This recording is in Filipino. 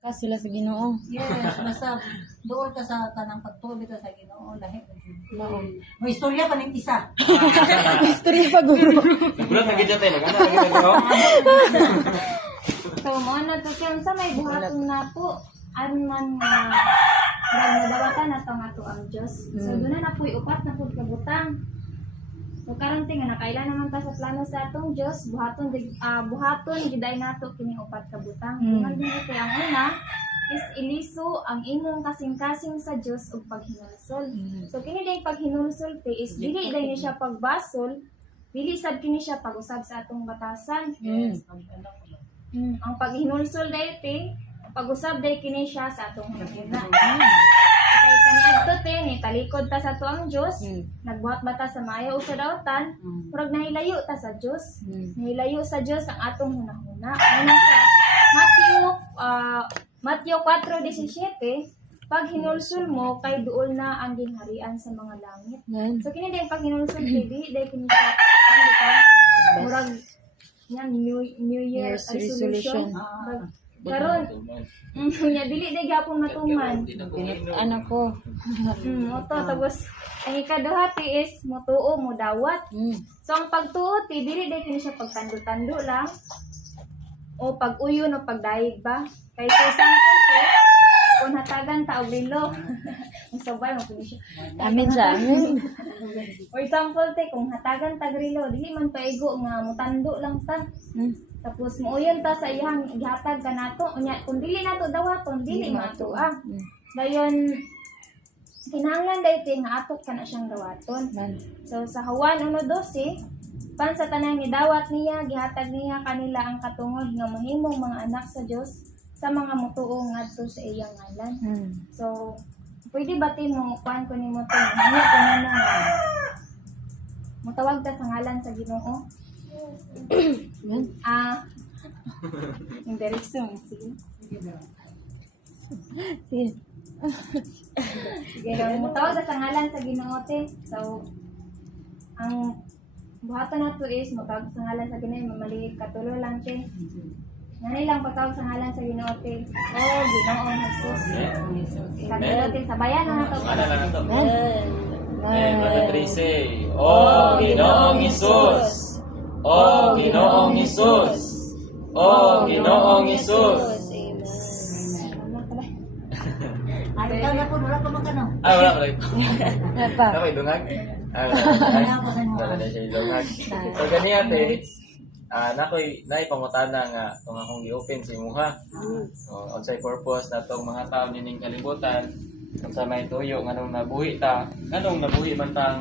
Kasila sa Ginoo. Yes, basta doon ka sa kanang pagtuloy ka sa Ginoo, lahi. Mao. May istorya pa ning isa. Istorya pa guro. Bulat na gidya tayo, maganda lagi tayo. So, mo na to kaya sa may buhaton na po. Aron man nadawatan na to nga to ang Diyos. So, doon na po upat na po kabutang. So, karon tinga nakailan naman ta sa plano sa atong Diyos, buhaton giday nato kini upat ka butang. Tungan din kay ang una is iliso ang imong kasing-kasing sa Diyos ug paghinulsol. So kini day paghinulsol te is dili day ni siya pagbasol, dili sad kini siya pag-usab sa atong batasan. Ang paghinulsol day te, pag-usab day kini siya sa atong hunahuna. Kay kaniadto te ni talikod ta sa tuang Dios, nagbuhat bata sa maayo ug sa dawtan, murag nahilayo ta sa Dios. Nahilayo sa Dios ang atong hunahuna. Ano sa Mateo 4:17, pag hinulsol mo kay duol na ang ginharian sa mga langit. So kini day pag hinulsol dili day kini siya murag yan New Year's resolution. Karon nya dili day gyapon matuman. Anak ko. Moto tapos ang ikaduha ti is motuo mo dawat. So ang pagtuo ti dili day kini siya pagtando-tando lang o pag-uyon o pagdayeg ba. Kay for example kung hatagan ta og relo. Musabay mo kini siya. Amin sa amin. For example te kung hatagan ta og relo dili man paigo nga mutando lang ta. Tapos muuyon ta sa iyang gihatag kanato unya kung dili nato dawaton dili mato dayon kinahanglan dayto nga atok kana siyang dawaton. So sa Juan 1:12 pan sa tanang gidawat niya gihatag niya kanila ang katungod nga mahimong mga anak sa Dios sa mga mutuo ngadto sa iyang ngalan. So pwede ba ti mo kuan ko nimo to niya kuno nga mutawag ta sa ngalan sa Ginoo. Yung direksyon. Sige. Sige. Sige, mutawag sa ngalan sa Ginoo te. So, ang buhaton nato is mutawag sa ngalan sa Ginoo, mamaliit katulo lang te. Nanay lang patawag sa ngalan sa Ginoo te. Oh, Ginoong Jesus. Katulo te, sabayan na nato. Ano lang ito? Amen. Brother Tracy. Oh, Ginoong Jesus. Oh, Ginoong Jesus. Oh, Ginoong Jesus. Ay, ikaw na po, wala pa makano. Wala pala ito. Apa? Ako, idungag. Wala pa sa Wala na siya idungag. So, ganyan ate, naipangutana nga kung akong i-open sa imuha. So, on sa purpose na itong mga tao nining kalibutan, kung sa may tuyo, nganong nabuhi man tang